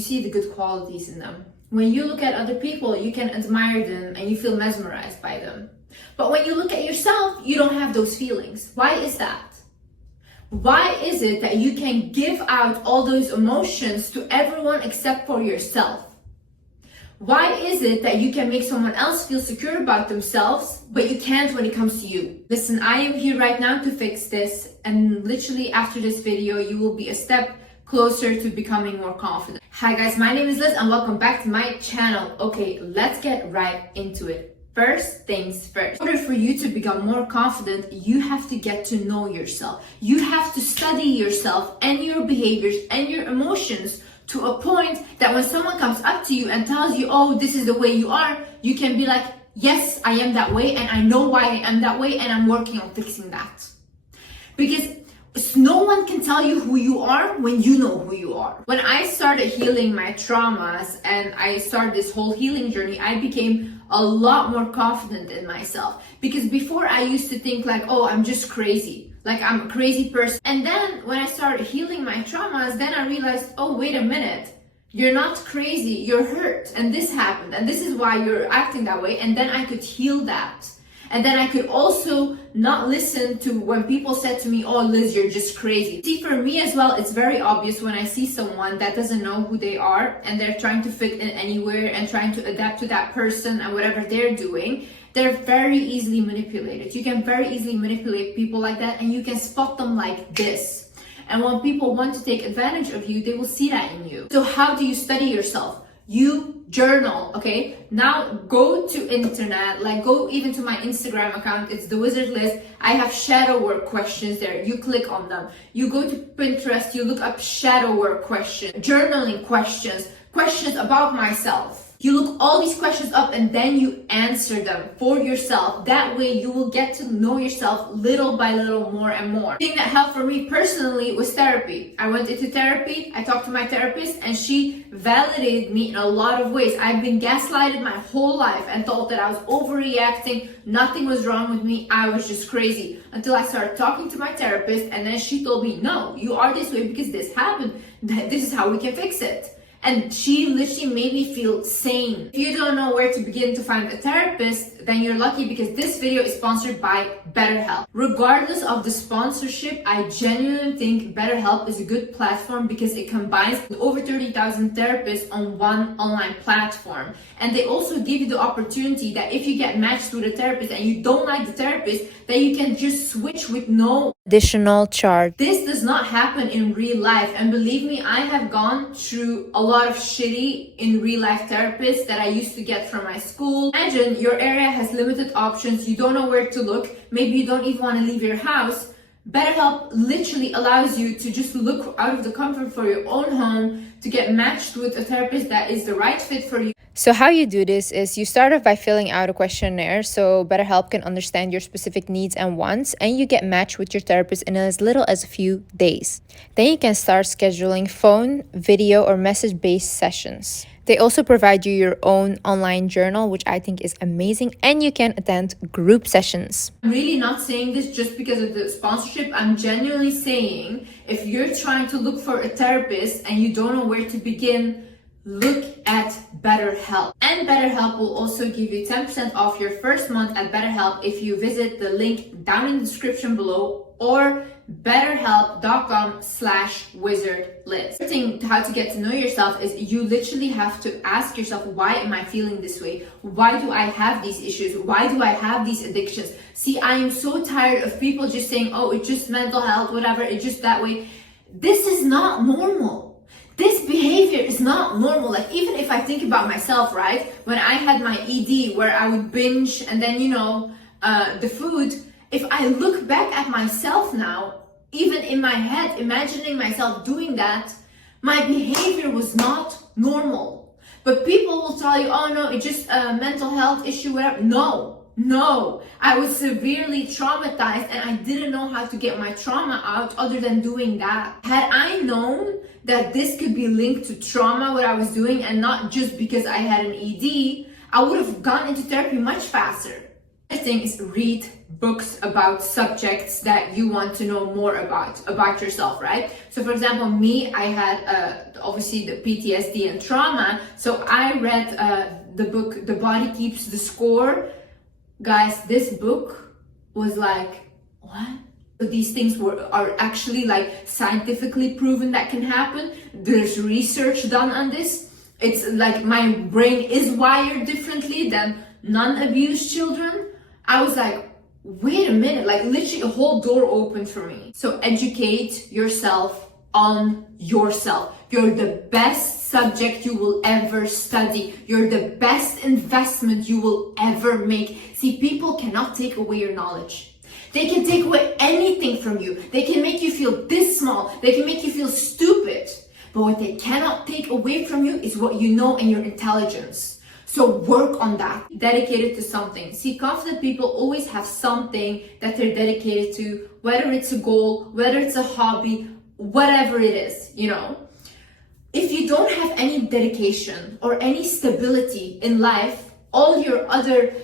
You see the good qualities in them. When you look at other people, you can admire them and you feel mesmerized by them. But when you look at yourself, you don't have those feelings. Why is that? Why is it that you can give out all those emotions to everyone except for yourself? Why is it that you can make someone else feel secure about themselves, but you can't when it comes to you? Listen, I am here right now to fix this, and literally after this video, you will be a step closer to becoming more confident. Hi guys, my name is Liz and welcome back to my channel. Okay, let's get right into it. First things first. In order for you to become more confident, you have to get to know yourself. You have to study yourself and your behaviors and your emotions to a point that when someone comes up to you and tells you, oh, this is the way you are, you can be like, yes, I am that way and I know why I am that way and I'm working on fixing that. Because no one can tell you who you are when you know who you are. When I started healing my traumas and I started this whole healing journey, I became a lot more confident in myself. Because before I used to think like, oh, I'm just crazy. Like I'm a crazy person. And then when I started healing my traumas, then I realized, oh, wait a minute. You're not crazy, you're hurt. And this happened. And this is why you're acting that way. And then I could heal that. And then I could also not listen to when people said to me, oh, Liz, you're just crazy. See, for me as well, it's very obvious when I see someone that doesn't know who they are and they're trying to fit in anywhere and trying to adapt to that person and whatever they're doing. They're very easily manipulated. You can very easily manipulate people like that and you can spot them like this. And when people want to take advantage of you, they will see that in you. So how do you study yourself? You journal, okay? Now go to internet, like go even to my Instagram account, it's ThewizardLiz. I have shadow work questions there. You click on them. You go to Pinterest, you look up shadow work questions, journaling questions, questions about myself. You look all these questions up and then you answer them for yourself. That way you will get to know yourself little by little more and more. The thing that helped for me personally was therapy. I went into therapy, I talked to my therapist and she validated me in a lot of ways. I've been gaslighted my whole life and thought that I was overreacting. Nothing was wrong with me. I was just crazy until I started talking to my therapist and then she told me, no, you are this way because this happened. This is how we can fix it. And she literally made me feel sane. If you don't know where to begin to find a therapist, then you're lucky because this video is sponsored by BetterHelp. Regardless of the sponsorship, I genuinely think BetterHelp is a good platform because it combines over 30,000 therapists on one online platform. And they also give you the opportunity that if you get matched with a therapist and you don't like the therapist, then you can just switch with no additional charge. This does not happen in real life. And believe me, I have gone through a lot of shitty in real life therapists that I used to get from my school. Imagine your area has limited options. You don't know where to look. Maybe you don't even want to leave your house. BetterHelp literally allows you to just look out of the comfort for your own home to get matched with a therapist that is the right fit for you. So how you do this is you start off by filling out a questionnaire so BetterHelp can understand your specific needs and wants, and you get matched with your therapist in as little as a few days. Then you can start scheduling phone, video, or message-based sessions. They also provide you your own online journal, which I think is amazing, and you can attend group sessions. I'm really not saying this just because of the sponsorship. I'm genuinely saying if you're trying to look for a therapist and you don't know where to begin, look at BetterHelp. And BetterHelp will also give you 10% off your first month at BetterHelp if you visit the link down in the description below or betterhelp.com/wizardliz. The thing how to get to know yourself is you literally have to ask yourself, why am I feeling this way? Why do I have these issues? Why do I have these addictions? See, I am so tired of people just saying, oh, it's just mental health, whatever, it's just that way. This is not normal. This behavior is not normal. Like even if I think about myself, right? When I had my ED where I would binge and then, the food, if I look back at myself now, even in my head, imagining myself doing that, my behavior was not normal. But people will tell you, oh no, it's just a mental health issue, whatever. No, I was severely traumatized and I didn't know how to get my trauma out other than doing that. Had I known that this could be linked to trauma, what I was doing, and not just because I had an ED, I would have gone into therapy much faster. The thing is, read books about subjects that you want to know more about yourself, right? So for example, me, I had obviously the PTSD and trauma, so I read the book The Body Keeps the Score. Guys, this book was like, what? These things are actually like scientifically proven that can happen. There's research done on this. It's like my brain is wired differently than non-abused children. I was like, wait a minute, like literally a whole door opened for me. So educate yourself on yourself. You're the best subject you will ever study. You're the best investment you will ever make. See, people cannot take away your knowledge. They can take away anything from you. They can make you feel this small. They can make you feel stupid. But what they cannot take away from you is what you know and your intelligence. So work on that. Dedicated to something. See, confident people always have something that they're dedicated to, whether it's a goal, whether it's a hobby, whatever it is, you know. If you don't have any dedication or any stability in life, all your other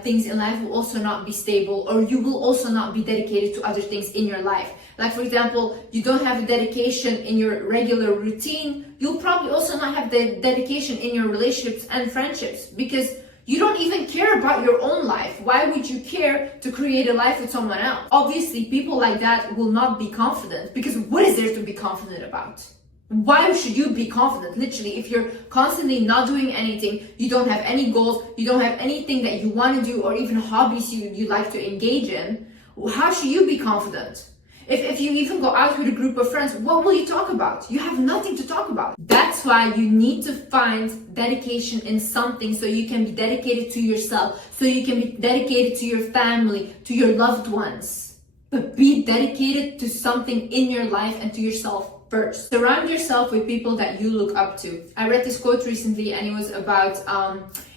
things in life will also not be stable, or you will also not be dedicated to other things in your life. Like for example, you don't have a dedication in your regular routine, you'll probably also not have the dedication in your relationships and friendships, because you don't even care about your own life. Why would you care to create a life with someone else? Obviously, people like that will not be confident, because what is there to be confident about? Why should you be confident? Literally, if you're constantly not doing anything, you don't have any goals, you don't have anything that you want to do, or even hobbies you like to engage in, how should you be confident? If you even go out with a group of friends, what will you talk about? You have nothing to talk about. That's why you need to find dedication in something, so you can be dedicated to yourself, so you can be dedicated to your family, to your loved ones. But be dedicated to something in your life and to yourself first. Surround yourself with people that you look up to. I read this quote recently, and it was about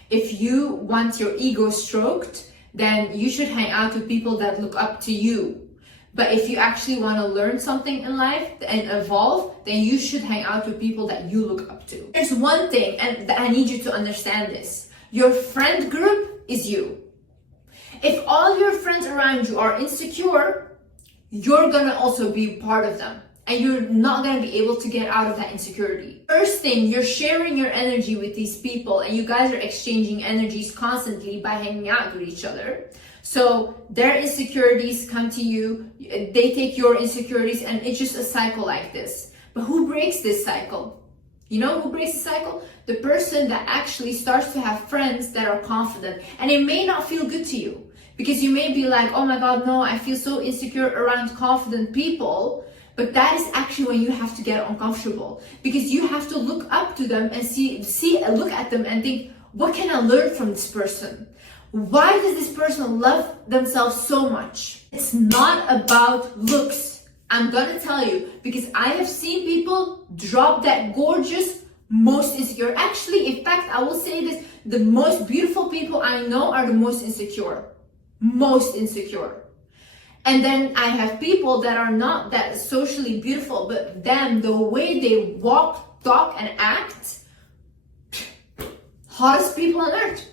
if you want your ego stroked, then you should hang out with people that look up to you. But if you actually want to learn something in life and evolve, then you should hang out with people that you look up to. There's one thing, and I need you to understand this. Your friend group is you. If all your friends around you are insecure, you're gonna also be part of them. And you're not going to be able to get out of that insecurity. First thing, you're sharing your energy with these people, and you guys are exchanging energies constantly by hanging out with each other. So their insecurities come to you, they take your insecurities, and it's just a cycle like this. But who breaks this cycle? You know who breaks the cycle? The person that actually starts to have friends that are confident. And it may not feel good to you, because you may be like, oh my God, no, I feel so insecure around confident people. But that is actually when you have to get uncomfortable, because you have to look up to them and look at them and think, what can I learn from this person? Why does this person love themselves so much? It's not about looks. I'm gonna tell you, because I have seen people drop that gorgeous, most insecure. Actually, in fact, I will say this, the most beautiful people I know are the most insecure. Most insecure. And then I have people that are not that socially beautiful, but them, the way they walk, talk, and act, hottest people on earth.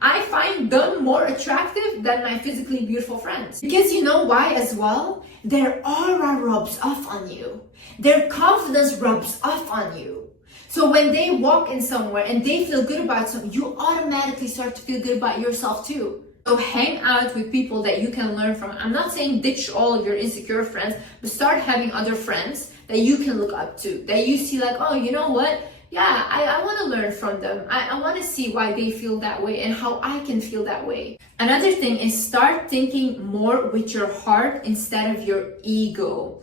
I find them more attractive than my physically beautiful friends. Because you know why as well? Their aura rubs off on you. Their confidence rubs off on you. So when they walk in somewhere and they feel good about something, you automatically start to feel good about yourself too. So hang out with people that you can learn from. I'm not saying ditch all your insecure friends, but start having other friends that you can look up to, that you see like, oh, you know what? Yeah, I want to learn from them. I want to see why they feel that way and how I can feel that way. Another thing is start thinking more with your heart instead of your ego.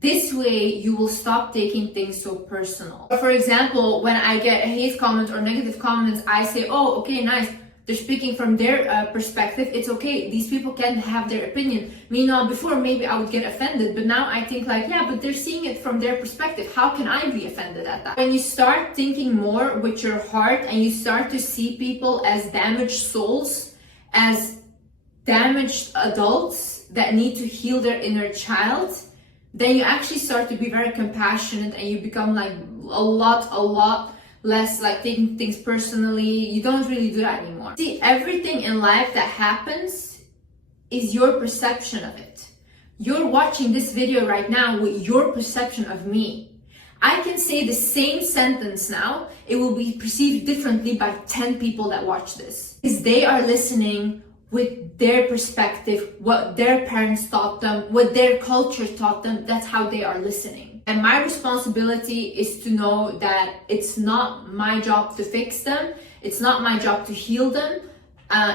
This way, you will stop taking things so personal. For example, when I get a hate comment or negative comments, I say, oh, okay, nice. They're speaking from their perspective. It's okay. These people can have their opinion. Meanwhile, before maybe I would get offended, but now I think like, yeah, but they're seeing it from their perspective. How can I be offended at that? When you start thinking more with your heart and you start to see people as damaged souls, as damaged adults that need to heal their inner child, then you actually start to be very compassionate and you become like a lot less like taking things personally. You don't really do that anymore. See, everything in life that happens is your perception of it. You're watching this video right now with your perception of me. I can say the same sentence now, it will be perceived differently by 10 people that watch this. Because they are listening with their perspective, what their parents taught them, what their culture taught them, that's how they are listening. And my responsibility is to know that it's not my job to fix them, it's not my job to heal them,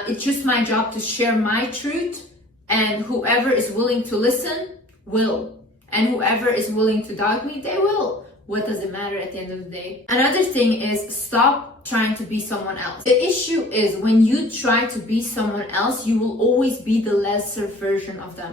it's just my job to share my truth, and whoever is willing to listen will. And whoever is willing to doubt me, they will. What does it matter at the end of the day? Another thing is stop trying to be someone else. The issue is when you try to be someone else, you will always be the lesser version of them.